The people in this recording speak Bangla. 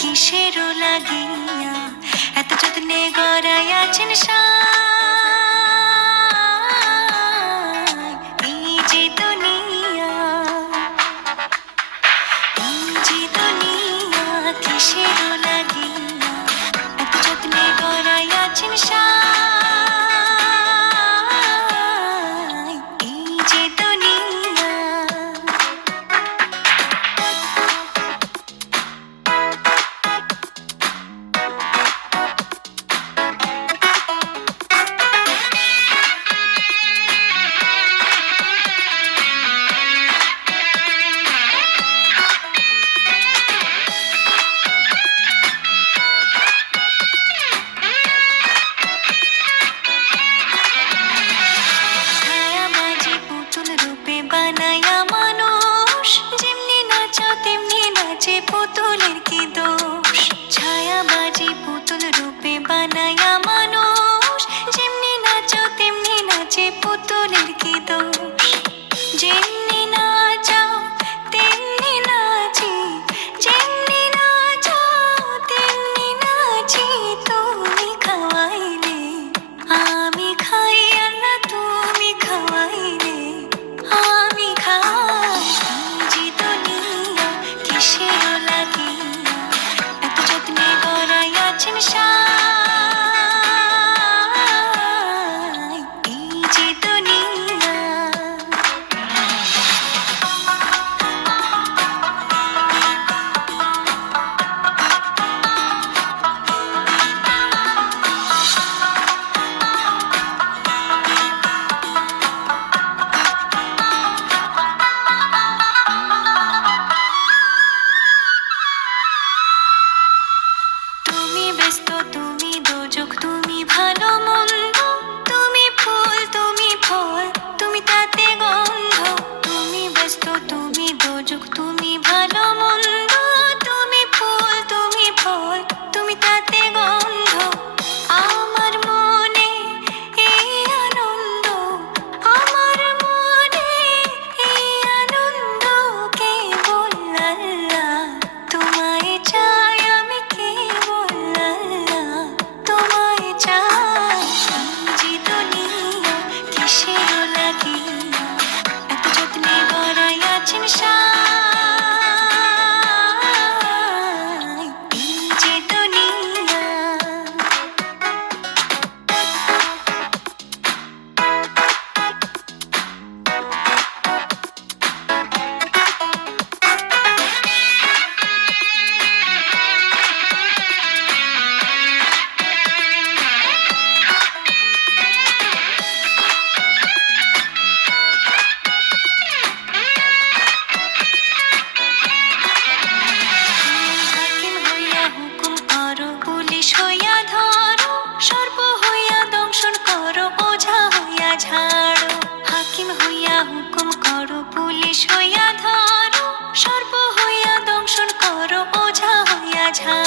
কিসেরও লাগিয়া এত যত্নে গড়াইয়াছেন এই যে দুনিয়া, এই যে দুনিয়া কিসেরও লাগিয়া এত যত্নে গড়াইয়াছেন এই যে দুনিয়া। বানায়া মানুষ যেমনি নাচো তেমনি নাচে পুতুলের কি দোষ। ছায়াবাজি পুতুল রূপে বানায়া মানুষ যেমনি নাচো তেমনি নাচে পুতুলের কি দোষ। যেমনি নাচাও তেমনি নাচি, যেমনি নাচো তেমনি নাচি। তুমি খাওয়াইলে আমি খাই, আল্লাহ তুমি খাওয়াইলে আমি খাই। যে দুনিয়া কিসেরও লাগিয়া এত যত্নে গড়াইয়াছেন এই যে দুনিয়া। তুমি ব্যস্ত, তুমি দোজক, তুমি ভালো মন্দ, তুমি ফুল, তুমি ফল, তুমি তাতে গন্ধ। তুমি ব্যস্ত, তুমি দোজক, তুমি ভালো মন্দ, তুমি ফুল, তুমি ফল, তুমি তাতে গন্ধ। আমার মনে এই আনন্দ, আমার মনে এই আনন্দ কেবল আল্লাহ তোমায় চাই, আমি কেবল আল্লাহ তোমায় চাই। যে দুনিয়া কিসেরও লাগিয়া এত যত্নে গড়াইয়াছেন এই যে দুনিয়া। হাকিম হইয়া হুকুম করো, পুলিশ হইয়া ধরো, সর্প হইয়া দংশন করো, ওঝা হইয়া ঝাড়ো। হাকিম হইয়া হুকুম করো, পুলিশ হইয়া ধরো, সর্প হইয়া দংশন করো, ওঝা হইয়া ঝাড়ো।